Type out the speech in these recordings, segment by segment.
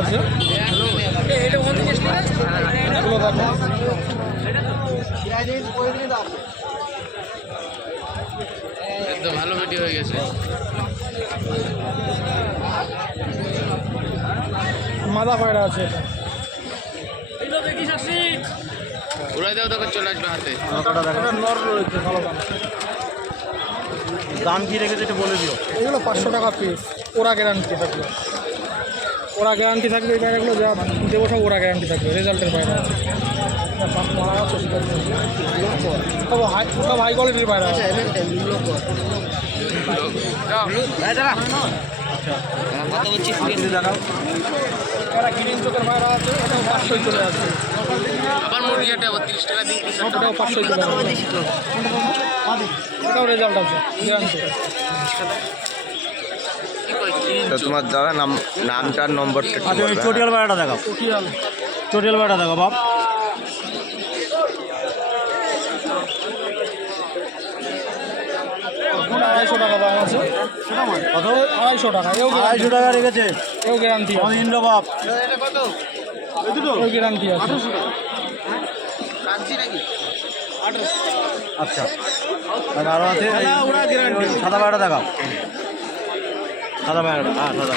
আছে ভালো ভিডিও হয়ে গেছে মাদা পায়রা আছে উড়াই দাও তখন চলে আসবে হাতে নর রয়েছে ভালো দাম কি রেখেছে একটু বলে দিও। এগুলো পাঁচশো টাকা পিস ওরা গ্যারান্টি থাকবে। ওরা গ্যারান্টি থাকবে এই পায়রাগুলো যা দেবো সব ওরা গ্যারান্টি থাকবে রেজাল্টের বাইরে। আছে। সব হাই সব হাই কোয়ালিটির পায়রা আছে আবার আবার টাকা রেজাল্ট আছে তো তোমার দাদা নাম নামটার নম্বরটা আচ্ছা ওই চটিয়াল বাড়াটা দেখাও। চটিয়াল বাড়াটা দেখাও বাপ। আড়াইশো টাকা দাম আছে। কত? আড়াইশো টাকা এও আড়াইশো টাকা রেখেছে। এও গ্যারান্টি ইন্দ্র বাপ। এও গ্যারান্টি আছে। আচ্ছা। আরও আছে সাদা বাড়াটা দেখাও। সাদা বাড়াটা হ্যাঁ সাদা।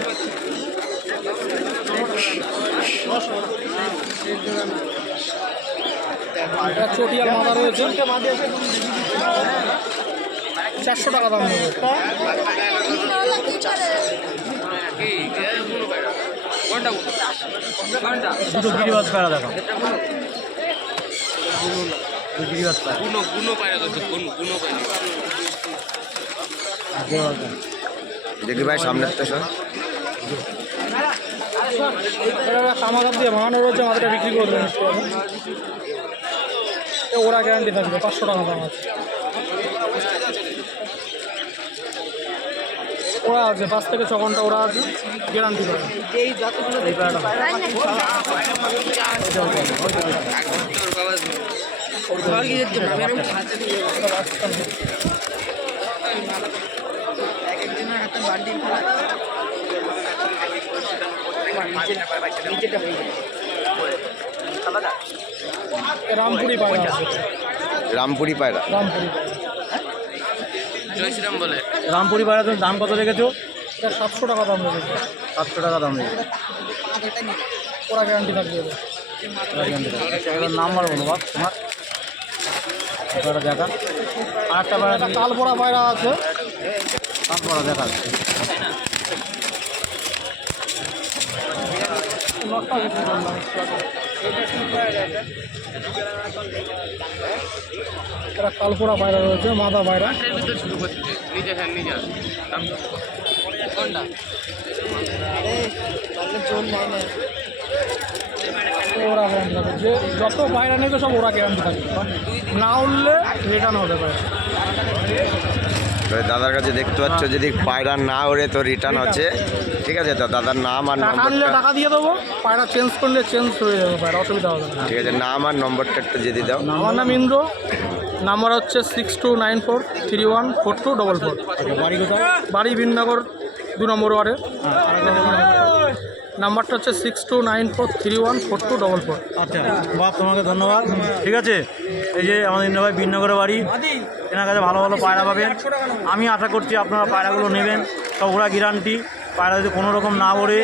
চটিয়াল রয়েছে। চারশো টাকা দাম। দুটো গিরিবাজ পায়রা দেখাও? পায়রা করছে পায়রা দেখি ভাই সামনের তো সর। এটা দিয়ে ভাঙানো রয়েছে মাথাটা বিক্রি করে দেবেন ওরা গ্যারান্টি থাকবে পাঁচশো টাকা দাম আছে। ওরা আছে পাঁচ থেকে ছ ঘণ্টা ওরা আছে গ্যারান্টি পাবে এই রামপুরি পায়রা। রামপুরি পায়রা। রামপুরি পায়রা। জয় শ্রীরাম বলে। রামপুরি পায়রা তুমি দাম কত রেখেছো? এটা সাতশো টাকা দাম রয়েছে সাতশো টাকা দাম রেখেছো। ওরা গ্যারান্টি থাকবে নাম্বার বলো বাপ তোমার? পায়রা দেখা। আর একটা পায়রা পায়রা আছে। তারপরে দেখা। এটা কালপোড়া পায়রা রয়েছে মাদা পায়রা এর ভিতর নিজে হ্যাঁ নিজে দাম কোনটা থাকবে যে যত পায়রা নেবে সব ওরা গ্যারান্টি থাকবে। না উঠলে রিটার্ন হতে পারে দাদার কাছে দেখতে পাচ্ছ যদি পায়রা না ওড়ে তো রিটার্ন আছে ঠিক আছে তো দাদার নাম আর আনলে টাকা দিয়ে দেবো পায়রা চেঞ্জ করলে চেঞ্জ হয়ে যাবে পায়রা অসুবিধা হবে না। ঠিক আছে নাম আর নম্বরটা একটু যদি দাও। আমার নাম ইন্দ্র নাম্বার হচ্ছে six two nine four three one four two double four বাড়ি কোথায়? বাড়ি বিননগর দু নম্বর ওয়ার্ডে। হ্যাঁ, নাম্বারটা হচ্ছে six two nine four three one four two double four. আচ্ছা বাপ, তোমাকে ধন্যবাদ। ঠিক আছে? এই যে আমাদের ইন্দ্র ভাই বিনগরের বাড়ি, এনার কাছে ভালো ভালো পায়রা পাবেন। আমি আশা করছি আপনারা পায়রাগুলো নেবেন। সব ওরা গ্যারান্টি পায়রা যদি কোনো রকম না ওড়ে,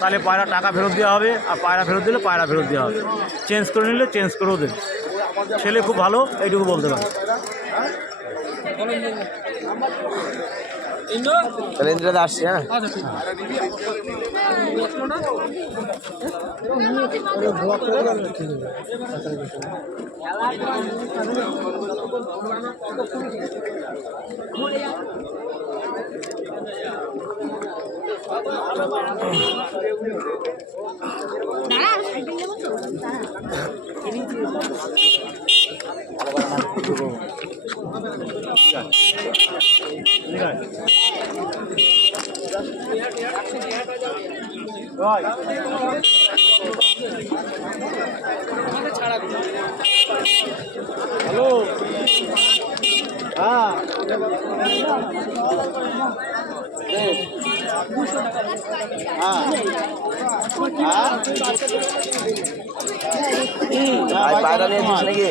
তাহলে পায়রা টাকা ফেরত দেওয়া হবে। আর পায়রা ফেরত দিলে পায়রা ফেরত দেওয়া হবে। চেঞ্জ করে নিলে চেঞ্জ করেও দেবে। ছেলে খুব ভালো, এইটুকু বলতে পারি। তাহলে ইন্দ্রদা আসছি হ্যাঁ? ঠিক হ্যালো হ্যাঁ ভাই পায়রা নিয়েছিস নাকি